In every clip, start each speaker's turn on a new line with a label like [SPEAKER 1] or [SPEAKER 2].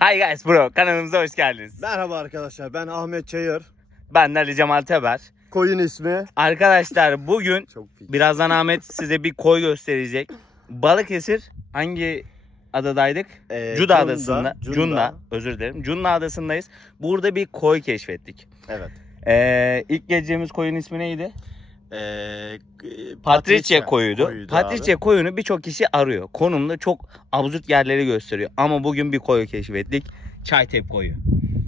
[SPEAKER 1] Hi guys bro kanalımıza hoş geldiniz.
[SPEAKER 2] Merhaba arkadaşlar ben Ahmet Çayır.
[SPEAKER 1] Ben de Ali Cemal Teber.
[SPEAKER 2] Koyun ismi.
[SPEAKER 1] Arkadaşlar bugün
[SPEAKER 2] Çok
[SPEAKER 1] birazdan Ahmet size bir koy gösterecek. Balıkesir hangi adadaydık?
[SPEAKER 2] Ee,
[SPEAKER 1] Cunda adasında.
[SPEAKER 2] Cunda.
[SPEAKER 1] Cunda. özür dilerim. Cunda adasındayız. Burada bir koy keşfettik.
[SPEAKER 2] Evet.
[SPEAKER 1] Ee, ilk geleceğimiz koyun ismi neydi?
[SPEAKER 2] Ee,
[SPEAKER 1] Patricia koyuydu.
[SPEAKER 2] koyuydu
[SPEAKER 1] Patricia koyunu birçok kişi arıyor. Konumda çok absürt yerleri gösteriyor. Ama bugün bir koyu keşfettik. Çaytep koyu.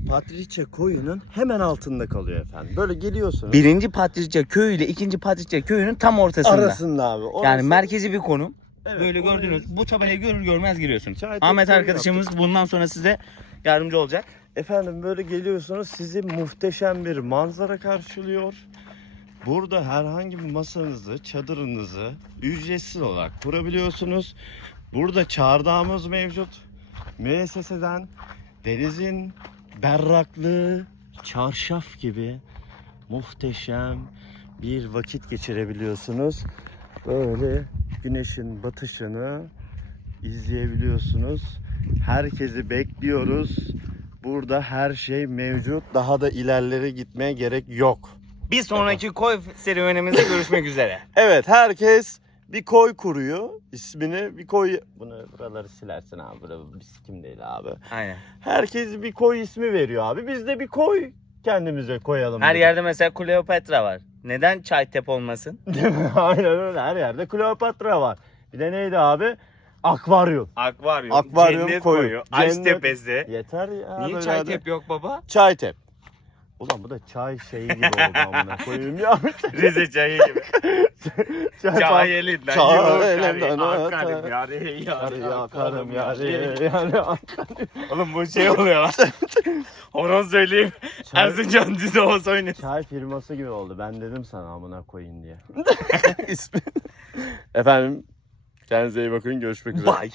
[SPEAKER 2] Patricia koyunun hemen altında kalıyor efendim. Böyle geliyorsunuz.
[SPEAKER 1] Birinci Patricia köyü ile ikinci Patricia köyünün tam ortasında.
[SPEAKER 2] arasında abi. Orası-
[SPEAKER 1] Yani merkezi bir konum.
[SPEAKER 2] Evet,
[SPEAKER 1] Böyle gördünüz. Bu tabelayı görür görmez giriyorsun.
[SPEAKER 2] Çaytep
[SPEAKER 1] Ahmet arkadaşımız bundan sonra size yardımcı olacak.
[SPEAKER 2] Efendim böyle geliyorsunuz sizi muhteşem bir manzara karşılıyor. Burada herhangi bir masanızı, çadırınızı ücretsiz olarak kurabiliyorsunuz. Burada çardağımız mevcut. Müesseseden denizin berraklığı, çarşaf gibi muhteşem bir vakit geçirebiliyorsunuz. Böyle güneşin batışını izleyebiliyorsunuz. Herkesi bekliyoruz. Burada her şey mevcut. Daha da ilerlere gitmeye gerek yok.
[SPEAKER 1] Bir sonraki koy serüvenimizde görüşmek üzere.
[SPEAKER 2] Evet herkes bir koy kuruyor. İsmini bir koy... Bunu buraları silersin abi. Burada biz kim değil abi.
[SPEAKER 1] Aynen.
[SPEAKER 2] Herkes bir koy ismi veriyor abi. Biz de bir koy kendimize koyalım.
[SPEAKER 1] Her
[SPEAKER 2] dedik.
[SPEAKER 1] yerde mesela Kleopatra var. Neden Çaytep olmasın?
[SPEAKER 2] Değil mi? Aynen öyle. Her yerde Kleopatra var. Bir de neydi abi? Akvaryum.
[SPEAKER 1] Akvaryum,
[SPEAKER 2] Akvaryum
[SPEAKER 1] cennet
[SPEAKER 2] koyu,
[SPEAKER 1] koyu, Aç
[SPEAKER 2] cennet-
[SPEAKER 1] tepesi.
[SPEAKER 2] Yeter ya.
[SPEAKER 1] Niye
[SPEAKER 2] böyle
[SPEAKER 1] Çaytep yok baba?
[SPEAKER 2] Çaytep. Ulan bu da çay şeyi gibi oldu amına koyayım ya.
[SPEAKER 1] Rize çayı gibi.
[SPEAKER 2] çay,
[SPEAKER 1] Çay elinden
[SPEAKER 2] Çay elinden
[SPEAKER 1] akarım, akarım yari, yari,
[SPEAKER 2] yakarım
[SPEAKER 1] yari.
[SPEAKER 2] yarı yani.
[SPEAKER 1] Oğlum bu şey oluyor lan. Horon söyleyeyim.
[SPEAKER 2] Çay,
[SPEAKER 1] Erzincan Dizi Oğuz oynuyor.
[SPEAKER 2] çay firması gibi oldu. Ben dedim sana amına koyun diye. İsmi. Efendim kendinize iyi bakın görüşmek üzere.
[SPEAKER 1] Bye.